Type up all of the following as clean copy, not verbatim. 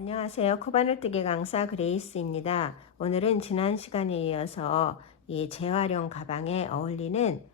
안녕하세요. 코바늘뜨기 강사 그레이스입니다. 오늘은 지난 시간에 이어서 이 재활용 가방에 어울리는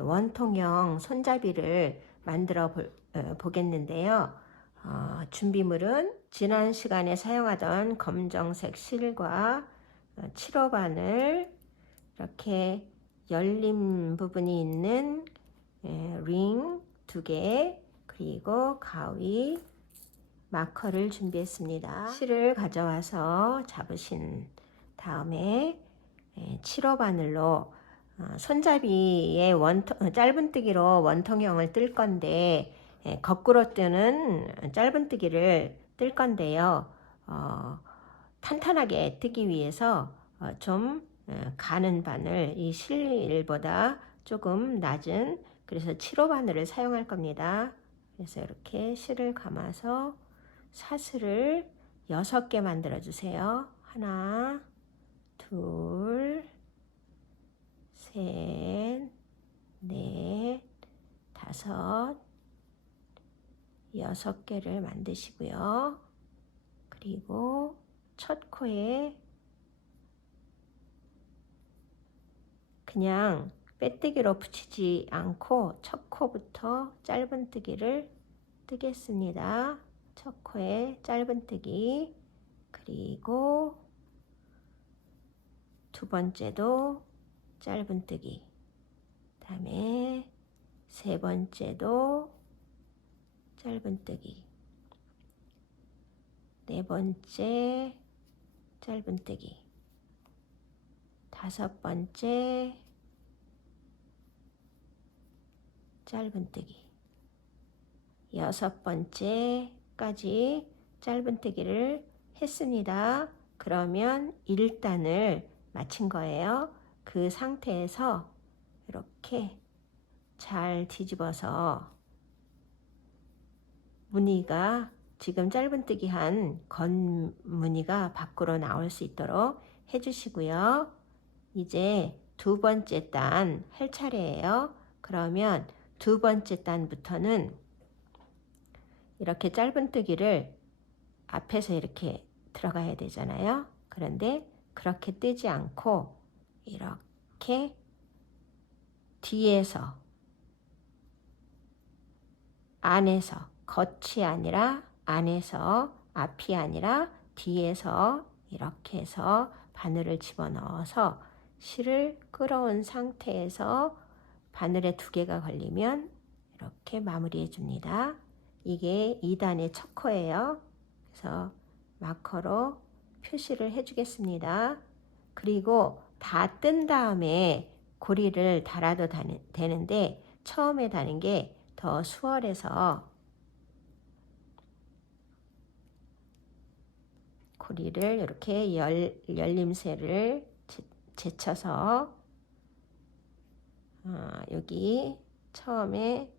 원통형 손잡이를 만들어 보겠는데요. 준비물은 지난 시간에 사용하던 검정색 실과 7호 바늘, 이렇게 열린 부분이 있는 링 2개, 그리고 가위, 마커를 준비했습니다. 실을 가져와서 잡으신 다음에 7호 바늘로 손잡이의 짧은뜨기로 원통형을 뜰 건데 거꾸로 뜨는 짧은뜨기를 뜰 건데요. 탄탄하게 뜨기 위해서 좀 가는 바늘, 이 실보다 조금 낮은, 그래서 7호 바늘을 사용할 겁니다. 그래서 이렇게 실을 감아서 사슬을 6개 만들어 주세요. 하나, 둘, 셋, 넷, 다섯, 6개를 만드시고요. 그리고 첫 코에 그냥 빼뜨기로 붙이지 않고 첫 코부터 짧은뜨기를 뜨겠습니다. 첫 코에 짧은뜨기, 그리고 두 번째도 짧은뜨기, 다음에 세 번째도 짧은뜨기, 네 번째 짧은뜨기, 다섯 번째 짧은뜨기, 여섯 번째까지 짧은뜨기를 했습니다. 그러면 1단을 마친 거예요. 그 상태에서 이렇게 잘 뒤집어서 무늬가, 지금 짧은뜨기 한 건 무늬가 밖으로 나올 수 있도록 해주시고요. 이제 두 번째 단 할 차례예요. 그러면 두 번째 단부터는 이렇게 짧은뜨기를 앞에서 이렇게 들어가야 되잖아요. 그런데 그렇게 뜨지 않고 이렇게 뒤에서, 안에서, 겉이 아니라 안에서, 앞이 아니라 뒤에서 이렇게 해서 바늘을 집어넣어서 실을 끌어온 상태에서 바늘에 2개가 걸리면 이렇게 마무리해 줍니다. 이게 2단의 첫 코예요. 그래서 마커로 표시를 해 주겠습니다. 그리고 다 뜬 다음에 고리를 달아도 되는데 처음에 다는 게 더 수월해서 고리를 이렇게 열림새를 제쳐서 여기 처음에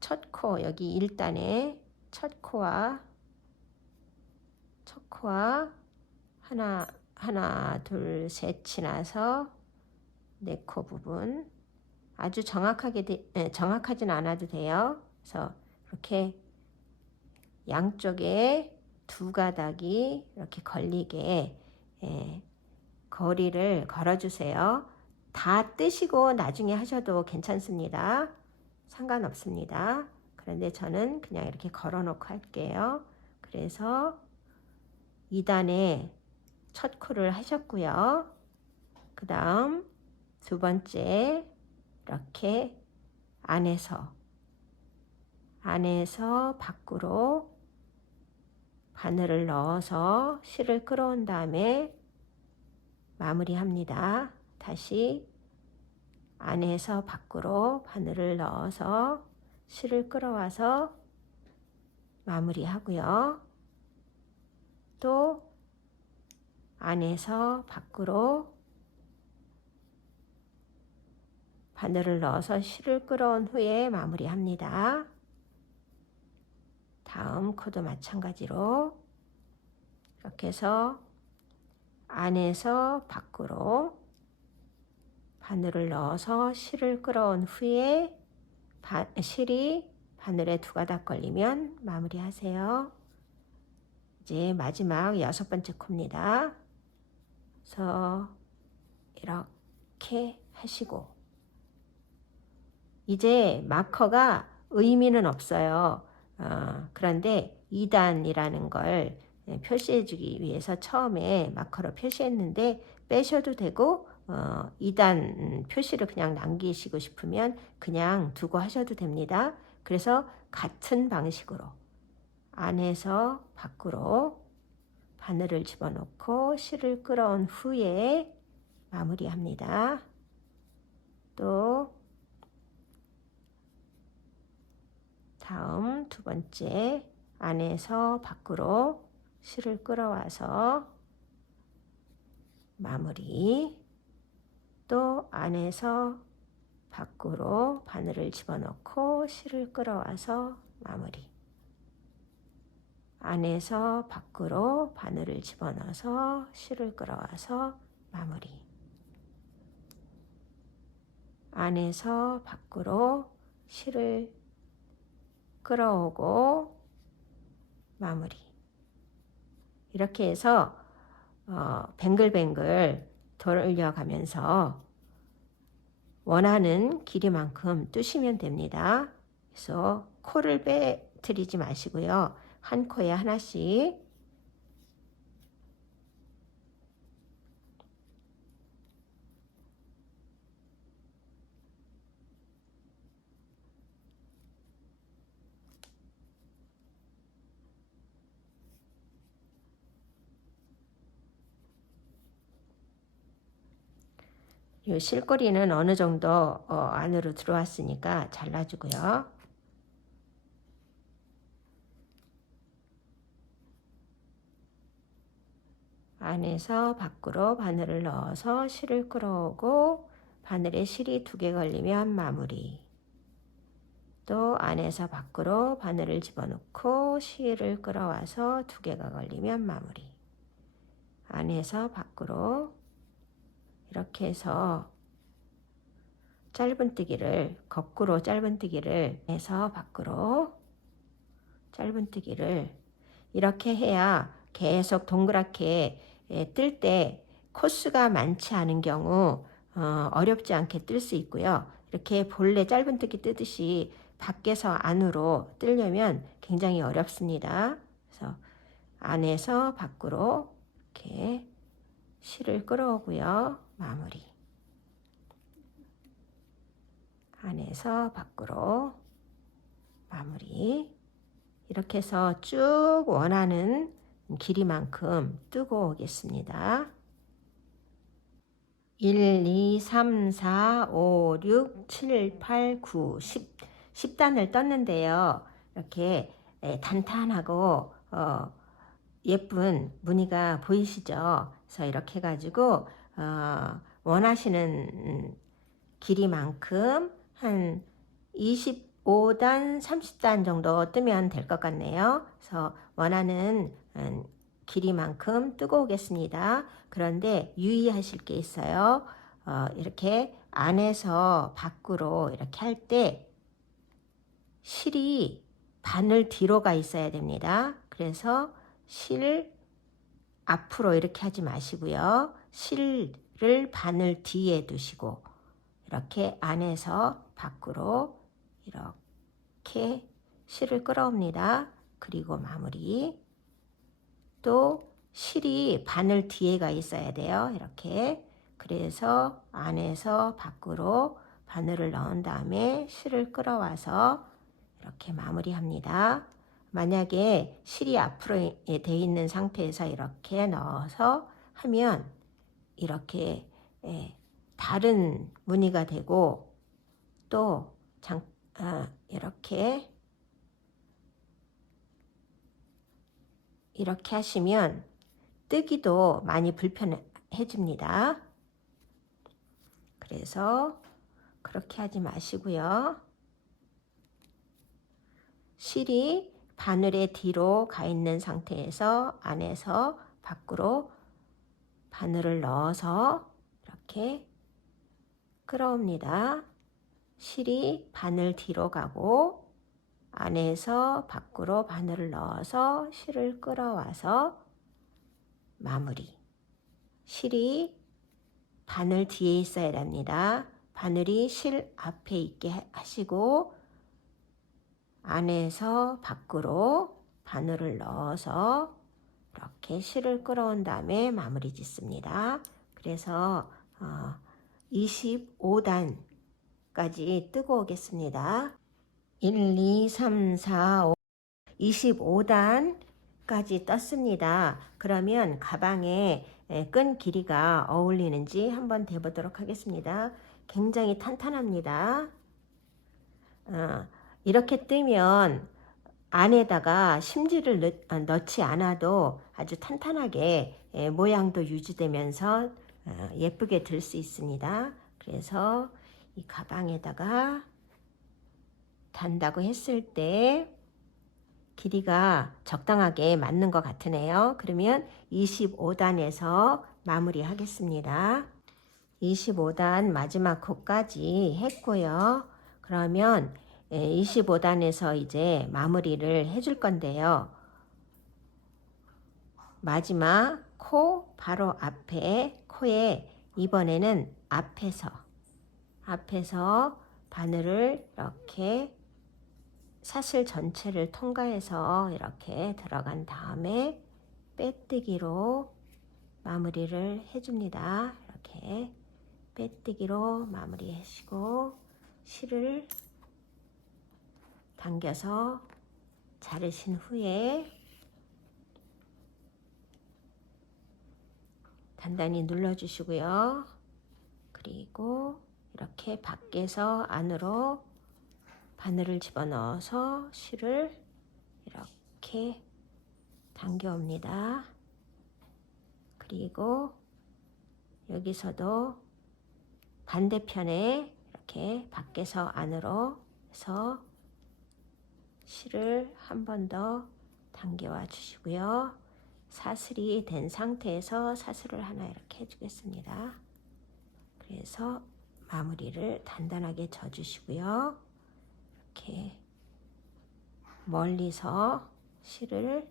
첫 코, 여기 1단에 첫 코와 하나, 둘, 셋이 나서 4코 부분, 아주 정확하진 않아도 돼요. 그래서 이렇게 양쪽에 2가닥이 이렇게 걸리게 거리를 걸어주세요. 다 뜨시고 나중에 하셔도 괜찮습니다. 상관없습니다. 그런데 저는 그냥 이렇게 걸어놓고 할게요. 그래서 2단에 첫 코를 하셨고요. 그 다음 두 번째 이렇게 안에서 밖으로 바늘을 넣어서 실을 끌어온 다음에 마무리합니다. 다시 안에서 밖으로 바늘을 넣어서 실을 끌어와서 마무리하고요. 또 안에서 밖으로 바늘을 넣어서 실을 끌어온 후에 마무리합니다. 다음 코도 마찬가지로 이렇게 해서 안에서 밖으로 바늘을 넣어서 실을 끌어온 후에 실이 바늘에 2가닥 걸리면 마무리하세요. 이제 마지막 6번째 코입니다. 그래서 이렇게 하시고, 이제 마커가 의미는 없어요. 그런데 2단이라는 걸 표시해 주기 위해서 처음에 마커로 표시했는데 빼셔도 되고 2단 표시를 그냥 남기시고 싶으면 그냥 두고 하셔도 됩니다. 그래서 같은 방식으로 안에서 밖으로 바늘을 집어넣고 실을 끌어온 후에 마무리합니다. 또 다음 두 번째, 안에서 밖으로 실을 끌어와서 마무리. 또 안에서 밖으로 바늘을 집어넣고 실을 끌어와서 마무리. 안에서 밖으로 바늘을 집어넣어서 실을 끌어와서 마무리. 안에서 밖으로 실을 끌어오고 마무리. 이렇게 해서 뱅글뱅글 돌려가면서 원하는 길이만큼 뜨시면 됩니다. 그래서 코를 빼뜨리지 마시고요. 한 코에 하나씩 이 실꼬리는 어느 정도 안으로 들어왔으니까 잘라주고요. 안에서 밖으로 바늘을 넣어서 실을 끌어오고 바늘에 실이 2개 걸리면 마무리. 또 안에서 밖으로 바늘을 집어넣고 실을 끌어와서 2개가 걸리면 마무리. 안에서 밖으로 이렇게 해서 짧은뜨기를 거꾸로 짧은뜨기를 해서 밖으로 짧은뜨기를 이렇게 해야 계속 동그랗게 뜰 때 코스가 많지 않은 경우 어렵지 않게 뜰 수 있고요. 이렇게 본래 짧은뜨기 뜨듯이 밖에서 안으로 뜨려면 굉장히 어렵습니다. 그래서 안에서 밖으로 이렇게 실을 끌어오고요. 마무리. 안에서 밖으로 마무리. 이렇게 해서 쭉 원하는 길이만큼 뜨고 오겠습니다. 1, 2, 3, 4, 5, 6, 7, 8, 9, 10, 10단을 떴는데요. 이렇게 단단하고 예쁜 무늬가 보이시죠? 그래서 이렇게 해가지고 원하시는 길이만큼 한 25단, 30단 정도 뜨면 될 것 같네요. 그래서 원하는 길이만큼 뜨고 오겠습니다. 그런데 유의하실 게 있어요. 이렇게 안에서 밖으로 이렇게 할 때 실이 바늘 뒤로 가 있어야 됩니다. 그래서 실 앞으로 이렇게 하지 마시고요. 실을 바늘 뒤에 두시고 이렇게 안에서 밖으로 이렇게 실을 끌어옵니다. 그리고 마무리. 또 실이 바늘 뒤에가 있어야 돼요. 이렇게. 그래서 안에서 밖으로 바늘을 넣은 다음에 실을 끌어와서 이렇게 마무리합니다. 만약에 실이 앞으로 돼 있는 상태에서 이렇게 넣어서 하면 이렇게 다른 무늬가 되고 또 이렇게 하시면 뜨기도 많이 불편해집니다. 그래서 그렇게 하지 마시고요. 실이 바늘의 뒤로 가 있는 상태에서 안에서 밖으로 바늘을 넣어서 이렇게 끌어옵니다. 실이 바늘 뒤로 가고 안에서 밖으로 바늘을 넣어서 실을 끌어와서 마무리. 실이 바늘 뒤에 있어야 합니다. 바늘이 실 앞에 있게 하시고 안에서 밖으로 바늘을 넣어서 이렇게 실을 끌어온 다음에 마무리 짓습니다. 그래서 25단까지 뜨고 오겠습니다. 1, 2, 3, 4, 5, 25단까지 떴습니다. 그러면 가방에 끈 길이가 어울리는지 한번 대보도록 하겠습니다. 굉장히 탄탄합니다. 이렇게 뜨면 안에다가 심지를 넣지 않아도 아주 탄탄하게 모양도 유지되면서 예쁘게 들 수 있습니다. 그래서 이 가방에다가 단다고 했을 때 길이가 적당하게 맞는 것 같으네요. 그러면 25단에서 마무리 하겠습니다. 25단 마지막 코까지 했고요. 그러면 25단에서 이제 마무리를 해줄 건데요. 마지막 코 바로 앞에 코에 이번에는 앞에서 바늘을 이렇게 사슬 전체를 통과해서 이렇게 들어간 다음에 빼뜨기로 마무리를 해줍니다. 이렇게 빼뜨기로 마무리 하시고 실을 당겨서 자르신 후에 단단히 눌러주시고요. 그리고 이렇게 밖에서 안으로 바늘을 집어넣어서 실을 이렇게 당겨옵니다. 그리고 여기서도 반대편에 이렇게 밖에서 안으로 해서 실을 한 번 더 당겨와 주시고요. 사슬이 된 상태에서 사슬을 하나 이렇게 해주겠습니다. 그래서 마무리를 단단하게 져주시고요. 이렇게 멀리서 실을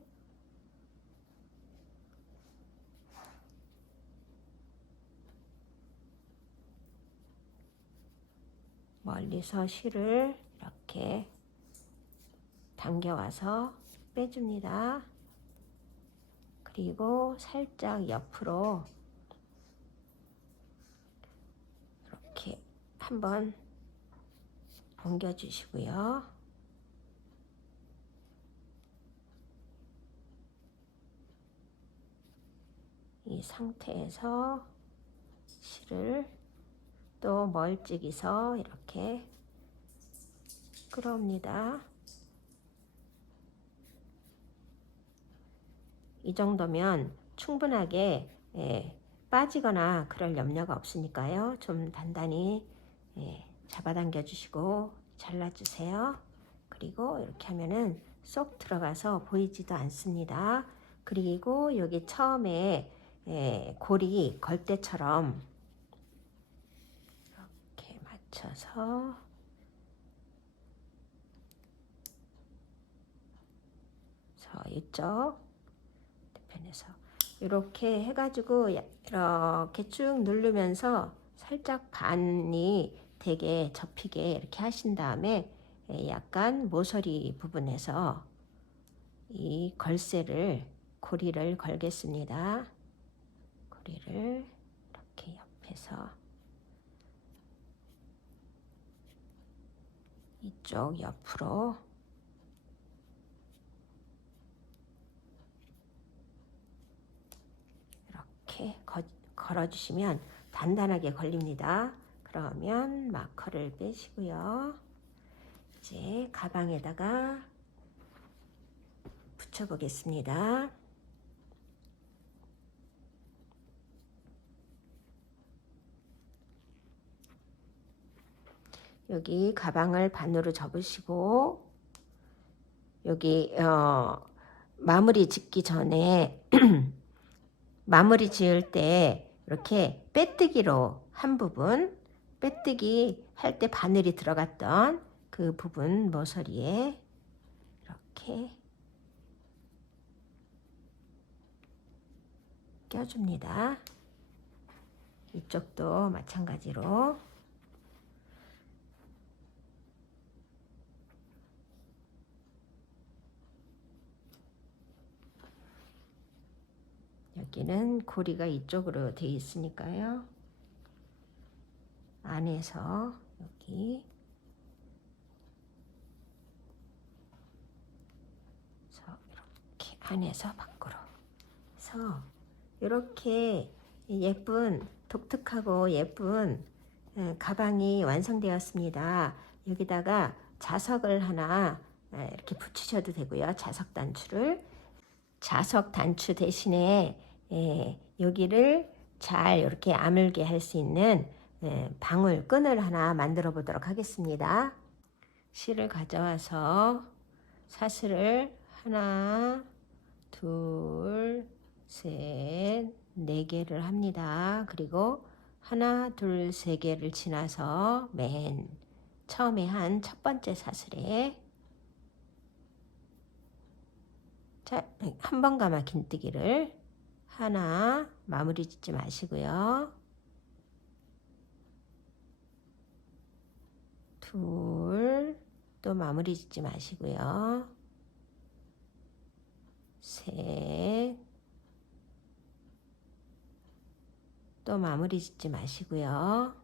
이렇게 당겨와서 빼줍니다. 그리고 살짝 옆으로 이렇게 한번 옮겨주시고요. 이 상태에서 실을 또 멀찍이서 이렇게 끌어옵니다. 이 정도면 충분하게 빠지거나 그럴 염려가 없으니까요. 좀 단단히 잡아당겨 주시고 잘라주세요. 그리고 이렇게 하면은 쏙 들어가서 보이지도 않습니다. 그리고 여기 처음에 고리 걸 때처럼 이렇게 맞춰서 이쪽 편에서 이렇게 해가지고 이렇게 쭉 누르면서 살짝 반이 되게 접히게 이렇게 하신 다음에 약간 모서리 부분에서 이 걸쇠를 고리를 걸겠습니다. 고리를 이렇게 옆에서 이쪽 옆으로 이렇게 걸어주시면 단단하게 걸립니다. 그러면 마커를 빼시고요. 이제 가방에다가 붙여보겠습니다. 여기 가방을 반으로 접으시고 여기 마무리 짓기 전에 마무리 지을 때 이렇게 빼뜨기로 한 부분, 빼뜨기 할 때 바늘이 들어갔던 그 부분 모서리에 이렇게 껴줍니다. 이쪽도 마찬가지로 여기는 고리가 이쪽으로 되어 있으니까요. 안에서 여기 이렇게 안에서 밖으로 해서 이렇게 예쁜 독특하고 예쁜 가방이 완성되었습니다. 여기다가 자석을 하나 이렇게 붙이셔도 되고요. 자석 단추를 자석 단추 대신에 여기를 잘 이렇게 아물게 할 수 있는 방울 끈을 하나 만들어 보도록 하겠습니다. 실을 가져와서 사슬을 하나, 둘, 셋, 네 개를 합니다. 그리고 하나, 둘, 세 개를 지나서 맨 처음에 한 첫 번째 사슬에 한 번 감아 긴뜨기를 하나 마무리 짓지 마시고요. 둘, 또 마무리 짓지 마시고요. 셋, 또 마무리 짓지 마시고요.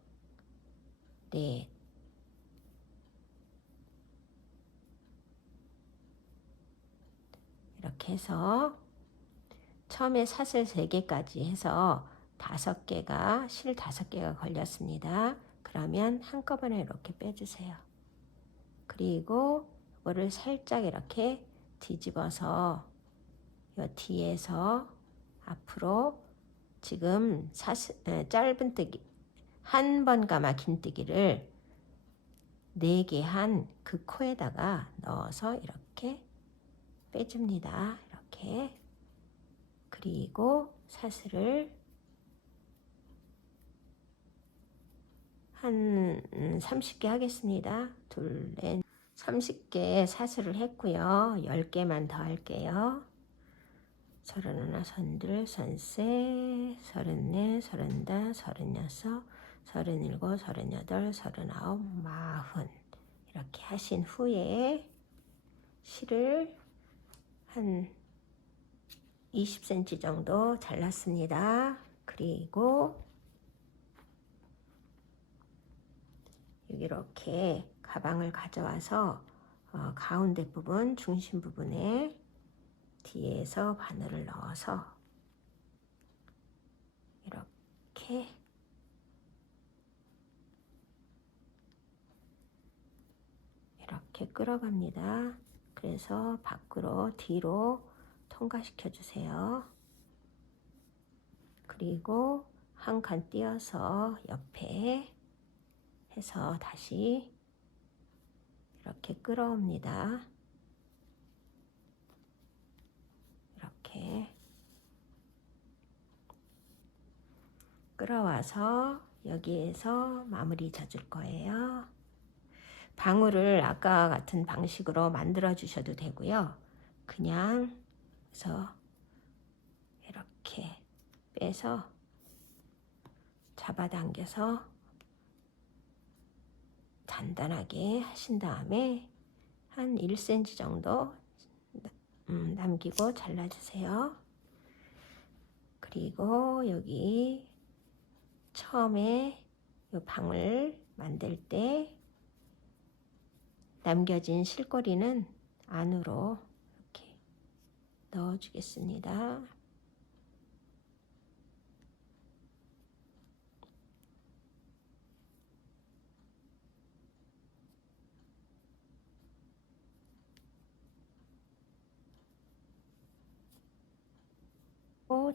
넷, 이렇게 해서 처음에 사슬 3개까지 해서 5개가 실 5개가 걸렸습니다. 그러면 한꺼번에 이렇게 빼주세요. 그리고 이거를 살짝 이렇게 뒤집어서 이 뒤에서 앞으로 지금 짧은뜨기 한 번 감아 긴뜨기를 4개 한 그 코에다가 넣어서 이렇게 빼줍니다. 이렇게. 그리고 사슬을 한 30개 하겠습니다. 둘, 넷, 30개 사슬을 했고요. 10개만 더 할게요. 31, 32, 33, 34, 35, 36, 37, 38, 39, 40 이렇게 하신 후에 실을 한 20cm 정도 잘랐습니다. 그리고 여기 이렇게 가방을 가져와서 가운데 부분, 중심 부분에 뒤에서 바늘을 넣어서 이렇게 끌어갑니다. 그래서 밖으로 뒤로 통과시켜 주세요. 그리고 한 칸 띄어서 옆에 해서 다시 이렇게 끌어옵니다. 이렇게 끌어와서 여기에서 마무리 져줄 거예요. 방울을 아까 같은 방식으로 만들어 주셔도 되고요. 그냥 그래서 이렇게 빼서 잡아당겨서 단단하게 하신 다음에 한 1cm 정도 남기고 잘라주세요. 그리고 여기 처음에 이 방울 만들 때 남겨진 실고리는 안으로 이렇게 넣어주겠습니다.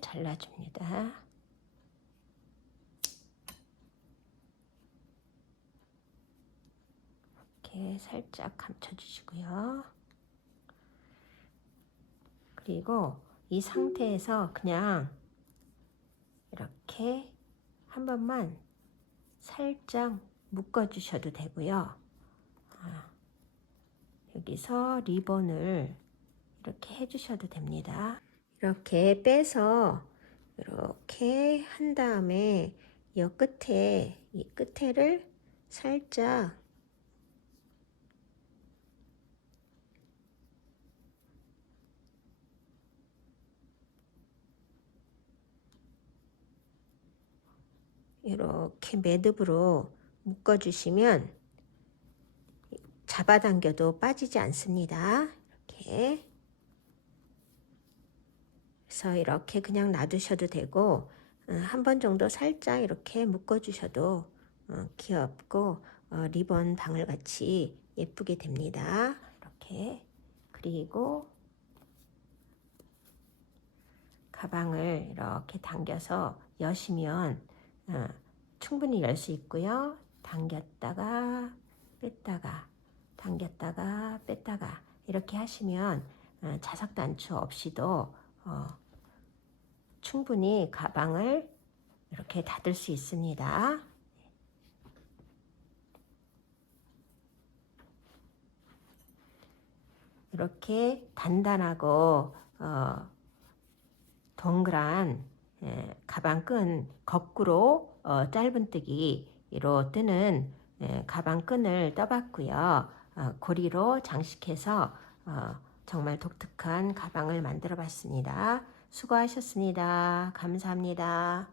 잘라줍니다. 이렇게 살짝 감춰주시고요. 그리고 이 상태에서 그냥 이렇게 한 번만 살짝 묶어주셔도 되고요. 여기서 리본을 이렇게 해주셔도 됩니다. 이렇게 빼서 이렇게 한 다음에 이 끝에를 살짝 이렇게 매듭으로 묶어주시면 잡아당겨도 빠지지 않습니다. 이렇게. 그래서 이렇게 그냥 놔두셔도 되고 한 번 정도 살짝 이렇게 묶어주셔도 귀엽고 리본 방울같이 예쁘게 됩니다. 이렇게. 그리고 가방을 이렇게 당겨서 여시면 충분히 열 수 있고요. 당겼다가 뺐다가 당겼다가 뺐다가 이렇게 하시면 자석 단추 없이도 충분히 가방을 이렇게 닫을 수 있습니다. 이렇게 단단하고 동그란 가방끈 거꾸로 짧은뜨기로 뜨는 가방끈을 떠봤고요. 고리로 장식해서 정말 독특한 가방을 만들어 봤습니다. 수고하셨습니다. 감사합니다.